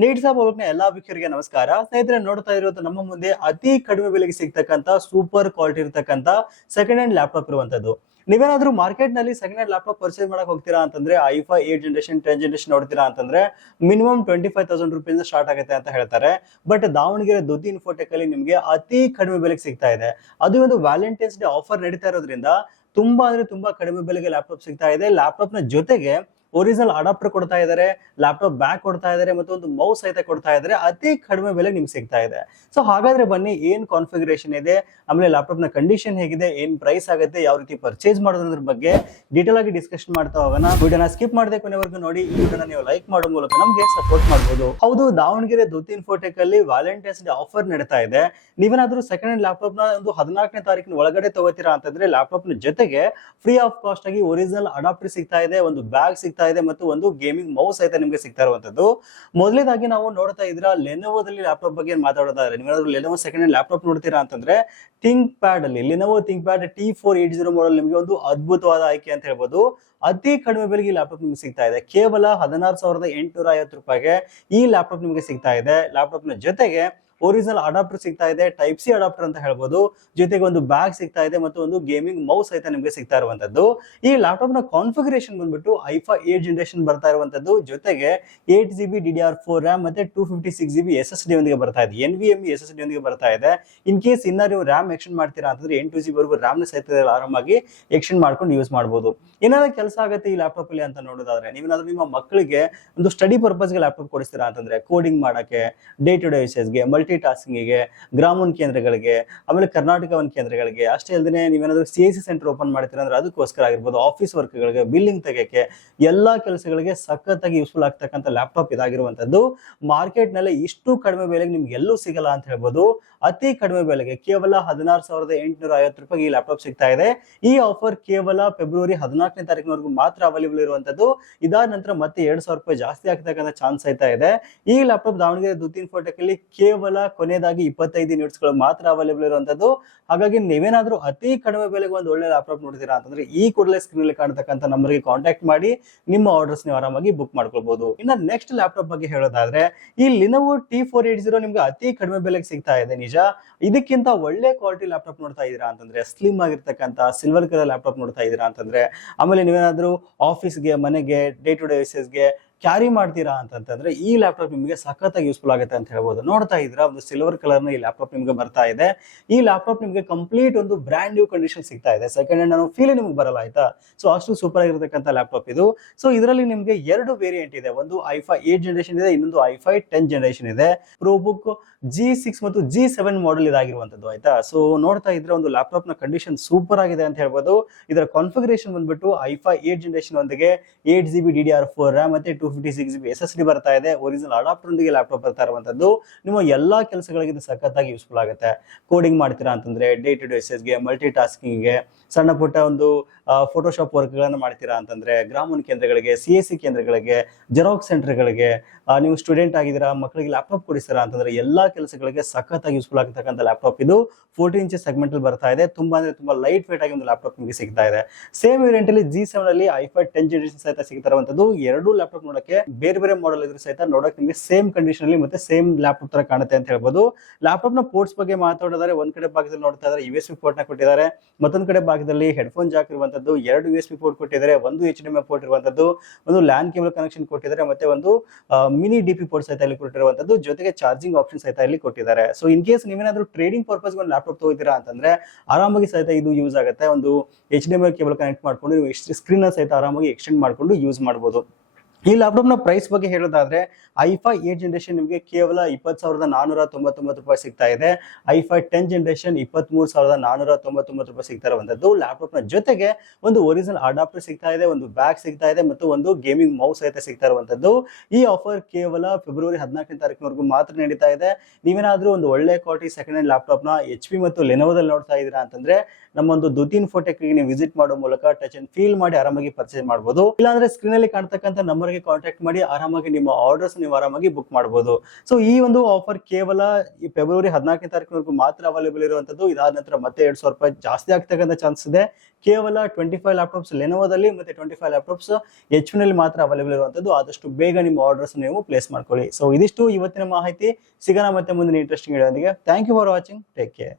ನೀಡ್ಸಾ ನ ಎಲ್ಲಾ ವೀಕ್ಷಕರಿಗೆ ನಮಸ್ಕಾರ. ಸ್ನೇಹಿತರೆ, ನೋಡ್ತಾ ಇರೋದು ನಮ್ಮ ಮುಂದೆ ಅತಿ ಕಡಿಮೆ ಬೆಲೆಗೆ ಸಿಗ್ತಕ್ಕಂತ ಸೂಪರ್ ಕ್ವಾಲಿಟಿ ಇರತಕ್ಕಂತ ಸೆಕೆಂಡ್ ಹ್ಯಾಂಡ್ ಲ್ಯಾಪ್ಟಾಪ್ ಇರುವಂತದ್ದು ನೀವೇನಾದ್ರೂ ಮಾರ್ಕೆಟ್ನಲ್ಲಿ ಸೆಕೆಂಡ್ ಹ್ಯಾಂಡ್ ಲ್ಯಾಪ್ಟಾಪ್ ಪರ್ಚೇಸ್ ಮಾಡಕ್ ಹೋಗ್ತೀರಾ ಅಂತಂದ್ರೆ i five eight generation ten generation ನೋಡ್ತೀರಾ ಅಂತಂದ್ರೆ minimum twenty five thousand rupees start ಆಗುತ್ತೆ ಅಂತ ಹೇಳ್ತಾರೆ. ಬಟ್ ದಾವಣಗೆರೆ ದುದ್ದಿ ಇನ್ಫೋಟೆಕ್ ಅಲ್ಲಿ ನಿಮ್ಗೆ ಅತಿ ಕಡಿಮೆ ಬೆಲೆಗೆ ಸಿಗ್ತಾ ಇದೆ. ಅದು ಒಂದು ವ್ಯಾಲೆಂಟೈನ್ಸ್ ಡೇ ಆಫರ್ ನಡೀತಾ ಇರೋದ್ರಿಂದ ತುಂಬಾ ಅಂದ್ರೆ ತುಂಬಾ ಕಡಿಮೆ ಬೆಲೆಗೆ ಲ್ಯಾಪ್ಟಾಪ್ ಸಿಗ್ತಾ ಇದೆ. ಲ್ಯಾಪ್ಟಾಪ್ನ ಜೊತೆಗೆ ಒರಿಜಿನಲ್ ಅಡಾಪ್ಟರ್ ಕೊಡ್ತಾ ಇದ್ದಾರೆ ಲ್ಯಾಪ್ಟಾಪ್ ಬ್ಯಾಗ್ ಕೊಡ್ತಾ ಇದ್ದಾರೆ ಮತ್ತು ಒಂದು ಮೌಸ್ ಸಹಿತ ಕೊಡ್ತಾ ಇದ್ದಾರೆ ಅತಿ ಕಡಿಮೆ ಬೆಲೆ ನಿಮ್ಗೆ ಸಿಗ್ತಾ ಇದೆ. ಸೊ ಹಾಗಾದ್ರೆ ಬನ್ನಿ, ಏನ್ ಕಾನ್ಫಿಗರೇಷನ್ ಇದೆ? ಆಮೇಲೆ ಲ್ಯಾಪ್ಟಾಪ್ನ ಕಂಡೀಷನ್ ಹೇಗಿದೆ? ಏನ್ ಪ್ರೈಸ್ ಆಗುತ್ತೆ? ಯಾವ ರೀತಿ ಪರ್ಚೇಸ್ ಮಾಡೋದ್ರ ಬಗ್ಗೆ ಡೀಟೇಲ್ ಆಗಿ ಡಿಸ್ಕಷನ್ ಮಾಡ್ತಾ ಹೋಗೋಣ. ವಿಡಿಯೋನ ಸ್ಕಿಪ್ ಮಾಡದೆ ಕೊನೆವರೆಗೂ ನೋಡಿ. ಈ ವಿಡಿಯೋನ ನೀವು ಲೈಕ್ ಮಾಡೋ ಮೂಲಕ ನಮಗೆ ಸಪೋರ್ಟ್ ಮಾಡಬಹುದು ಹೌದು, ದಾವಣಗೆರೆ ದುತ್ತಿ ಇನ್ಫೋಟೆಕ್ ಅಲ್ಲಿ ವ್ಯಾಲೆಂಟೈನ್ಸ್ ಡೇ ಆಫರ್ ನಡೀತಾ ಇದೆ. ನೀವೇನಾದ್ರೂ ಸೆಕೆಂಡ್ ಹ್ಯಾಂಡ್ ಲ್ಯಾಪ್ಟಾಪ್ನ ಒಂದು ಹದಿನಾಲ್ಕನೇ ತಾರೀಕಿನ ಒಳಗಡೆ ತಗೋತೀರಾ ಅಂತಂದ್ರೆ ಲ್ಯಾಪ್ಟಾಪ್ನ ಜೊತೆಗೆ ಫ್ರೀ ಆಫ್ ಕಾಸ್ಟ್ ಆಗಿ ಒರಿಜಿನಲ್ ಅಡಾಪ್ಟರ್ ಸಿಗ್ತಾ ಇದೆ, ಒಂದು ಬ್ಯಾಗ್ ಸಿಗ್ತಾ ಇದೆ ಮತ್ತು ಒಂದು ಗೇಮಿಂಗ್ ಮೌಸ್ ಸಹಿತ ನಿಮಗೆ ಸಿಗ್ತಾ ಇರುವಂತದ್ದು. ಮೊದಲೇದಾಗಿ ನಾವು ನೋಡ್ತಾ ಇದ್ರ ಲೆನೋವೋದಲ್ಲಿ ಲ್ಯಾಪ್ಟಾಪ್ ಬಗ್ಗೆ ಮಾತಾಡೋದಾದ್ರೆ ನೀವೇನಾದ್ರೂ ಲೆನೋವೋ ಸೆಕೆಂಡ್ ಹ್ಯಾಂಡ್ ಲ್ಯಾಪ್ಟಾಪ್ ನೋಡ್ತೀರಾ ಅಂತಂದ್ರೆ ಥಿಂಕ್ ಪ್ಯಾಡ್ ಅಲ್ಲಿ Lenovo ThinkPad T four eight zero model ನಿಮಗೆ ಒಂದು ಅದ್ಭುತವಾದ ಆಯ್ಕೆ ಅಂತ ಹೇಳ್ಬೋದು. ಅತಿ ಕಡಿಮೆ ಬೆಲೆಗೆ ಲ್ಯಾಪ್ಟಾಪ್ ನಿಮ್ಗೆ ಸಿಗ್ತಾ ಇದೆ. ಕೇವಲ ಹದಿನಾರು ಸಾವಿರದ ಎಂಟುನೂರ ಐವತ್ತು ರೂಪಾಯಿಗೆ ಈ ಲ್ಯಾಪ್ಟಾಪ್ ನಿಮಗೆ ಸಿಗ್ತಾ ಇದೆ. ಲ್ಯಾಪ್ಟಾಪ್ನ ಜೊತೆಗೆ ಒರಿಜಿನಲ್ ಅಡಾಪ್ಟರ್ ಸಿಗ್ತಾ ಇದೆ ಟೈಪ್ ಸಿ ಅಡಾಪ್ಟರ್ ಅಂತ ಹೇಳ್ಬೋದು. ಜೊತೆಗೆ ಒಂದು ಬ್ಯಾಗ್ ಸಿಗ್ತಾ ಇದೆ ಮತ್ತು ಒಂದು ಗೇಮಿಂಗ್ ಮೌಸ್ ಸಹಿತ ನಿಮಗೆ ಸಿಗ್ತಾ ಇರುವಂತದ್ದು. ಈ ಲ್ಯಾಪ್ಟಾಪ್ನ ಕಾನ್ಫಿಗರೇಷನ್ ಬಂದ್ಬಿಟ್ಟು ಐಫಾ ಏಟ್ ಜನರೇಷನ್ ಬರ್ತಾ ಇರುವಂತದ್ದು. ಜೊತೆಗೆ eight G B D R four RAM ಮತ್ತೆ two fifty six G B S S D ಒಂದಿಗೆ ಬರ್ತಾ ಇದೆ. N V M S S D ಒಂದಿಗೆ ಬರ್ತಾ ಇದೆ. ಇನ್ ಕೇಸ್ ಇನ್ನ ನೀವು ರ್ಯಾಮ್ ಎಕ್ಸ್ಟೆಂಡ್ ಮಾಡ್ತೀರಾ ಅಂತಂದ್ರೆ ಎಂಟು ಜಿ ವರೆಗೂ ರ್ಯಾಮ್ನ ಸಹಿತ ಆರಾಮಾಗಿ ಎಕ್ಸ್ಟೆಂಡ್ ಮಾಡ್ಕೊಂಡು ಯೂಸ್ ಮಾಡಬಹುದು ಏನಾದ್ರು ಕೆಲಸ ಆಗುತ್ತೆ ಈ ಲ್ಯಾಪ್ಟಾಪ್ ಅಲ್ಲಿ ಅಂತ ನೋಡೋದಾದ್ರೆ, ನೀವೇನಾದ್ರೂ ನಿಮ್ಮ ಮಕ್ಕಳಿಗೆ ಒಂದು ಸ್ಟಡಿ ಪರ್ಪಸ್ಗೆ ಲ್ಯಾಪ್ಟಾಪ್ ಕೊಡಿಸ್ತೀರಾ ಅಂತಂದ್ರೆ ಕೋಡಿಂಗ್ ಮಾಡಕ್ಕೆ ಡೇ ಟು ಡೇ ಗೆ ಮಲ್ಟಿ ಟಾಸ್ಕಿಂಗಿಗೆ ಗ್ರಾಮೋನ್ ಕೇಂದ್ರಗಳಿಗೆ, ಆಮೇಲೆ ಕರ್ನಾಟಕ ಒನ್ ಕೇಂದ್ರಗಳಿಗೆ, ಅಷ್ಟೇ ಅಲ್ಲದೆ ನೀವೇನಾದ್ರೂ C S C centre open ಮಾಡ್ತೀರಾ ಅಂದ್ರೆ ಅದಕ್ಕೋಸ್ಕರ ಆಗಿರ್ಬೋದು ಆಫೀಸ್ ವರ್ಕ್ಗಳಿಗೆ, ಬಿಲ್ಲಿಂಗ್ ತೆಗೆಯಕ್ಕೆ, ಎಲ್ಲಾ ಕೆಲಸಗಳಿಗೆ ಸಖತ್ತಾಗಿ ಯೂಸ್ಫುಲ್ ಆಗ್ತಕ್ಕಂಥ ಲ್ಯಾಪ್ಟಾಪ್ ಇದಾಗಿರುವಂತದ್ದು ಮಾರ್ಕೆಟ್ನಲ್ಲಿ ಇಷ್ಟು ಕಡಿಮೆ ಬೆಲೆಗೆ ನಿಮ್ಗೆ ಎಲ್ಲೂ ಸಿಗಲ್ಲ ಅಂತ ಹೇಳ್ಬೋದು. ಅತಿ ಕಡಿಮೆ ಬೆಲೆಗೆ ಕೇವಲ ಹದಿನಾರು ಸಾವಿರದ ಎಂಟುನೂರ ಐವತ್ತು ರೂಪಾಯಿ ಈ ಲ್ಯಾಪ್ಟಾಪ್ ಸಿಗ್ತಾ ಇದೆ. ಈ ಆಫರ್ ಕೇವಲ ಫೆಬ್ರವರಿ ಹದಿನಾಲ್ಕನೇ ತಾರೀಕಿನವರೆಗೂ ಮಾತ್ರ ಅವೈಲೇಬಲ್ ಇರುವಂತದ್ದು ಇದಾದ ನಂತರ ಮತ್ತೆ ಎರಡ್ ಸಾವಿರ ರೂಪಾಯಿ ಜಾಸ್ತಿ ಆಗ್ತಕ್ಕಂಥ ಚಾನ್ಸ್ ಆಯ್ತಾ ಇದೆ. ಈ ಲ್ಯಾಪ್ಟಾಪ್ ದಾವಣಗೆರೆ ದುತ್ತಿನ ಫೋಟೋಕ್ ಅಲ್ಲಿ ಕೇವಲ ಕೊನೆಯದಾಗಿ ಇಪ್ಪತ್ತೈದು ಯೂನಿಟ್ಸ್ಗಳು ಮಾತ್ರ ಅವೈಲೇಬಲ್ ಇರುವಂತದ್ದು. ಹಾಗಾಗಿ ನೀವೇನಾದ್ರೂ ಅತಿ ಕಡಿಮೆ ಬೆಲೆಗೆ ಒಂದು ಒಳ್ಳೆ ಲ್ಯಾಪ್ಟಾಪ್ ನೋಡ್ತೀರಾ ಅಂತಂದ್ರೆ ಈ ಕೂಡಲೇ ಸ್ಕ್ರೀನ್ ಅಲ್ಲಿ ನಂಬರ್ ನಂಬರ್ಗೆ ಕಾಂಟ್ಯಾಕ್ಟ್ ಮಾಡಿ, ನಿಮ್ಮ ಆರ್ಡರ್ಸ್ ನೀವು ಆರಾಮಾಗಿ ಬುಕ್ ಮಾಡ್ಕೊಳ್ಬಹುದು ಇನ್ನ ನೆಕ್ಸ್ಟ್ ಲ್ಯಾಪ್ಟಾಪ್ ಬಗ್ಗೆ ಹೇಳೋದಾದ್ರೆ, ಈ Lenovo T four eight zero ನಿಮ್ಗೆ ಅತಿ ಕಡಿಮೆ ಬೆಲೆಗೆ ಸಿಗ್ತಾ ಇದೆ ನಿಜ. ಇದಕ್ಕಿಂತ ಒಳ್ಳೆ ಕ್ವಾಲಿಟಿ ಲ್ಯಾಪ್ಟಾಪ್ ನೋಡ್ತಾ ಇದೀರಾ ಅಂತಂದ್ರೆ ಸ್ಲಿಮ್ ಆಗಿರ್ತಕ್ಕಂಥ ಸಿಲ್ವರ್ ಕಲರ್ ಲ್ಯಾಪ್ಟಾಪ್ ನೋಡ್ತಾ ಇದೀರಾ ಅಂತಂದ್ರೆ, ಆಮೇಲೆ ನೀವೇನಾದ್ರೂ ಆಫೀಸ್ಗೆ ಮನೆಗೆ ಡೇ ಟು ಡೇ ಗೆ ಕ್ಯಾರಿ ಮಾಡ್ತೀರಾ ಅಂತಂತಂದ್ರೆ ಈ ಲ್ಯಾಪ್ಟಾಪ್ ನಿಮಗೆ ಸಖತ್ತಾಗಿ ಯೂಸ್ಫುಲ್ ಆಗುತ್ತೆ ಅಂತ ಹೇಳ್ಬೋದು. ನೋಡ್ತಾ ಇದ್ರ ಒಂದು ಸಿಲ್ವರ್ ಕಲರ್ನ ಈ ಲ್ಯಾಪ್ಟಾಪ್ ನಿಮ್ಗೆ ಬರ್ತಾ ಇದೆ. ಈ ಲ್ಯಾಪ್ಟಾಪ್ ನಿಮಗೆ ಕಂಪ್ಲೀಟ್ ಒಂದು ಬ್ರ್ಯಾಂಡ್ ನ್ಯೂ ಕಂಡೀಷನ್ ಸಿಗ್ತಾ ಇದೆ. ಸೆಕೆಂಡ್ ಹ್ಯಾಂಡ್ ಅನ್ನೋ ಫೀಲ್ ನಿಮ್ಗೆ ಬರಲ್ಲ, ಆಯ್ತಾ? ಸೊ ಅಷ್ಟು ಸೂಪರ್ ಆಗಿರತಕ್ಕಂಥ ಲ್ಯಾಪ್ಟಾಪ್ ಇದು. ಸೊ ಇದರಲ್ಲಿ ನಿಮಗೆ ಎರಡು ವೇರಿಯಂಟ್ ಇದೆ. ಒಂದು ಐಫೈ ಏಟ್ ಜನರೇಷನ್ ಇದೆ, ಇನ್ನೊಂದು ಐಫೈ ಟೆನ್ ಜನರೇಷನ್ ಇದೆ. ಪ್ರೋ ಬುಕ್ ಜಿ ಸಿಕ್ಸ್ ಮತ್ತು ಜಿ ಸೆವೆನ್ ಮಾಡೆಲ್ ಇದಾಗಿರುವಂತದ್ದು ಆಯ್ತಾ? ಸೊ ನೋಡ್ತಾ ಇದ್ರೆ ಒಂದು ಲ್ಯಾಪ್ಟಾಪ್ನ ಕಂಡೀಷನ್ ಸೂಪರ್ ಆಗಿದೆ ಅಂತ ಹೇಳ್ಬೋದು. ಇದರ ಕಾನ್ಫಿಗರೇಷನ್ ಬಂದ್ಬಿಟ್ಟು ಐಫೈ ಏಟ್ ಜನರೇಷನ್ ಒಂದಿಗೆ eight G B D R four RAM ಮತ್ತೆ two fifty six G S ಬರ್ತಾ ಇದೆ ಒರಿಜಿನಲ್ ಅಡಾಪ್ಟರ್ ಒಂದಿಗೆ ಲ್ಯಾಪ್ಟಾಪ್ ಬರ್ತಾ ಇರುವಂತದ್ದು. ನಿಮ್ಮ ಎಲ್ಲಾ ಕೆಲಸಗಳಿಗೆ ಸಖತ್ತಾಗಿ ಯೂಸ್ಫುಲ್ ಆಗುತ್ತೆ. ಕೋಡಿಂಗ್ ಮಾಡ್ತೀರಾ ಅಂತಂದ್ರೆ ಡೇ ಟು ಡೇ ಗೆ ಮಲ್ಟಿ ಟಾಸ್ಕಿಂಗ್ಗೆ ಸಣ್ಣ ಪುಟ್ಟ ಒಂದು ಫೋಟೋಶಾಪ್ ವರ್ಕ್ಗಳನ್ನು ಮಾಡ್ತೀರಾ ಅಂತಂದ್ರೆ ಗ್ರಾಮೀಣ ಕೇಂದ್ರಗಳಿಗೆ ಸಿ ಎಸ್ ಸಿ ಕೇಂದ್ರಗಳಿಗೆ ಜೆರಾಕ್ಸ್ ಸೆಂಟರ್ಗಳಿಗೆ ನೀವು ಸ್ಟೂಡೆಂಟ್ ಆಗಿದ್ದೀರಾ, ಮಕ್ಕಳಿಗೆ ಲ್ಯಾಪ್ಟಾಪ್ ಕೊಡಿಸ್ತೀರಾ ಅಂತಂದ್ರೆ ಎಲ್ಲಾ ಕೆಲಸಗಳಿಗೆ ಸಖತ್ತಾಗಿ ಯೂಸ್ಫುಲ್ ಆಗಿರ್ತಕ್ಕಂಥ ಲ್ಯಾಪ್ಟಾಪ್ ಇದು. ಫೋರ್ಟಿ ಇಂಚಸ್ ಸೆಗ್ಮೆಂಟ್ ಅಲ್ಲಿ ಬರ್ತಾ ಇದೆ. ತುಂಬಾ ಅಂದ್ರೆ ತುಂಬಾ ಲೈಟ್ ವೇಟ್ ಆಗಿ ಒಂದು ಲ್ಯಾಪ್ಟಾಪ್ ನಿಮಗೆ ಸಿಗ್ತಾ ಇದೆ. ಸೇಮ್ ವೇರಿಯಂಟ್ ಅಲ್ಲಿ ಜಿ ಸೆವೆನ್ ಅಲ್ಲಿ ಐಫೈ ಟೆನ್ ಜನರೇಷನ್ ಸಹಿತ ಸಿಗ್ತಾ ಇರುವಂತದ್ದು. ಎರಡು ಲ್ಯಾಪ್ಟಾಪ್ ನೋಡಕ್ಕೆ ಬೇರೆ ಬೇರೆ ಮಾಡೆಲ್ ಇದ್ರೆ ಸಹಿತ ನೋಡೋಕೆ ನಿಮಗೆ ಸೇಮ್ ಕಂಡೀಷನ್ ಅಲ್ಲಿ ಮತ್ತೆ ಸೇಮ್ ಲ್ಯಾಪ್ಟಾಪ್ ತರ ಕಾಣುತ್ತೆ ಅಂತ ಹೇಳ್ಬೋದು. ಲ್ಯಾಪ್ಟಾಪ್ನ ಪೋರ್ಟ್ಸ್ ಬಗ್ಗೆ ಮಾತಾಡೋದಾದ್ರೆ ಒಂದ್ ಕಡೆ ಭಾಗದಲ್ಲಿ ನೋಡ್ತಾ ಇದ್ದಾರೆ ಯು ಎಸ್ ಪೋರ್ಟ್ನ ಕೊಟ್ಟಿದ್ದಾರೆ. ಮತ್ತೊಂದ್ ಕಡೆ ಭಾಗದಲ್ಲಿ ಹೆಡ್ಫೋನ್ ಜಾಕ್ ಇರುವಂತದ್ದು, ಎರಡು ಯು ಎಸ್ ಪೋರ್ಟ್ ಕೊಟ್ಟಿದ್ದಾರೆ, ಒಂದು ಎಚ್ ಡಿ ಎಂ ಪೋರ್ಟ್ ಇರುವಂತದ್ದು, ಒಂದು ಲ್ಯಾನ್ ಕೇಬಲ್ ಕನೆಕ್ಷನ್ ಕೊಟ್ಟಿದ್ದಾರೆ, ಮತ್ತೆ ಒಂದು ಮಿನಿ ಡಿ ಪಿ ಪೋರ್ಟ್ ಸಹಿತ ಇಲ್ಲಿ ಕೊಟ್ಟಿರುವಂತದ್ದು, ಜೊತೆಗೆ ಚಾರ್ಜಿಂಗ್ ಆಪ್ಷನ್ ಸಹಿತ ಇಲ್ಲಿ ಕೊಟ್ಟಿದ್ದಾರೆ. ಸೊ ಇನ್ ಕೇಸ್ ನೀವೇನಾದ್ರೂ ಟ್ರೇಡಿಂಗ್ ಪರ್ಪಸ್ ಒಂದು ಲ್ಯಾಪ್ಟಾಪ್ ತಗೋತೀರಾ ಅಂತಂದ್ರೆ, ಆರಾಮಾಗಿ ಸಹಿತ ಇದು ಯೂಸ್ ಆಗುತ್ತೆ. ಒಂದು H D M cable connect ಮಾಡ್ಕೊಂಡು ನೀವು ಸ್ಕ್ರೀನ್ ಸಹಿತ ಆರಾಮಾಗಿ ಎಕ್ಸ್ಟೆಂಡ್ ಮಾಡ್ಕೊಂಡು ಯೂಸ್ ಮಾಡಬಹುದು ಈ ಲ್ಯಾಪ್ಟಾಪ್ನ ಪ್ರೈಸ್ ಬಗ್ಗೆ ಹೇಳೋದಾದ್ರೆ ಐಫೈ ಏಟ್ ಜನರೇಷನ್ ನಿಮಗೆ ಕೇವಲ ಇಪ್ಪತ್ತು ಸಾವಿರದ ನಾನೂರ ತೊಂಬತ್ತೊಂಬತ್ತು ರೂಪಾಯಿ ಸಿಗ್ತಾ ಇದೆ. ಐಫೈ ಟೆನ್ ಜನರೇಷನ್ ಇಪ್ಪತ್ಮೂರು ಸಾವಿರದ ನಾನೂರ ತೊಂಬತ್ತೊಂಬತ್ತು ರೂಪಾಯಿ ಸಿಗ್ತಾ ಲ್ಯಾಪ್ಟಾಪ್ನ ಜೊತೆಗೆ ಒಂದು ಒರಿಜಿನಲ್ ಅಡಾಪ್ಟರ್ ಸಿಗ್ತಾ ಇದೆ, ಒಂದು ಬ್ಯಾಗ್ ಸಿಗ್ತಾ ಇದೆ ಮತ್ತು ಒಂದು ಗೇಮಿಂಗ್ ಮೌಸ್ ಸಹಿತ ಸಿಗ್ತಾ ಇರುವಂತದ್ದು ಈ ಆಫರ್ ಕೇವಲ ಫೆಬ್ರವರಿ ಹದಿನಾಲ್ಕನೇ ತಾರೀಕಿನವರೆಗೂ ಮಾತ್ರ ನಡೀತಾ ಇದೆ. ನೀವೇನಾದ್ರೂ ಒಂದು ಒಳ್ಳೆ ಕ್ವಾಲಿಟಿ ಸೆಕೆಂಡ್ ಹ್ಯಾಂಡ್ ಲ್ಯಾಪ್ಟಾಪ್ನ ಎಚ್ ಪಿ ಮತ್ತು ಲೆನೋದಲ್ಲಿ ನೋಡ್ತಾ ಇದ್ದೀರಾ ಅಂತಂದ್ರೆ, ನಮ್ಮೊಂದು ದುತಿನ್ ಫೋಟೆಕ್ ನೀವು ವಿಸಿಟ್ ಮಾಡೋ ಮೂಲಕ ಟಚ್ ಅಂಡ್ ಫೀಲ್ ಮಾಡಿ ಆರಾಮಾಗಿ ಪರ್ಚೇಸ್ ಮಾಡಬಹುದು ಇಲ್ಲಾಂದ್ರೆ ಸ್ಕ್ರೀನ್ ಅಲ್ಲಿ ಕಾಣ್ತಕ್ಕಂಥ ನಂಬರ್ ನಂಬರ್ಗೆ ಕಾಂಟ್ಯಾಕ್ಟ್ ಮಾಡಿ, ಆರಾಮಾಗಿ ನಿಮ್ಮ ಆರ್ಡರ್ಸ್ ನೀವು ಆರಾಮಾಗಿ ಬುಕ್ ಮಾಡಬಹುದು ಸೊ ಈ ಒಂದು ಆಫರ್ ಕೇವಲ ಈ ಫೆಬ್ರವರಿ ಹದಿನಾಲ್ಕನೇ ತಾರೀಕಿನವರೆಗೂ ಮಾತ್ರ ಅವೈಲೇಬಲ್ ಇರುವಂತದ್ದು. ಇದಾದ ನಂತರ ಮತ್ತೆ ಎರಡ್ ಸಾವಿರ ರೂಪಾಯಿ ಜಾಸ್ತಿ ಆಗ್ತಕ್ಕಂಥ ಚಾನ್ಸ್ ಇದೆ. ಕೇವಲ ಟ್ವೆಂಟಿ ಫೈವ್ ಲ್ಯಾಪ್ಟಾಪ್ಸ್ ಲೆನೋದಲ್ಲಿ ಮತ್ತೆ ಟ್ವೆಂಟಿ ಫೈವ್ ಲ್ಯಾಪ್ಟಾಪ್ಸ್ ಎಚ್ನಲ್ಲಿ ಮಾತ್ರ ಅವೈಲೇಬಲ್ ಇರುವಂತದ್ದು. ಆದಷ್ಟು ಬೇಗ ನಿಮ್ಮ ಆರ್ಡರ್ಸ್ ನೀವು ಪ್ಲೇಸ್ ಮಾಡ್ಕೊಳ್ಳಿ. ಸೊ ಇದಿಷ್ಟು ಇವತ್ತಿನ ಮಾಹಿತಿ. ಸಿಗೋಣ ಮತ್ತೆ ಮುಂದಿನ interesting ಇಡೋದಿಗೆ thank you for watching take care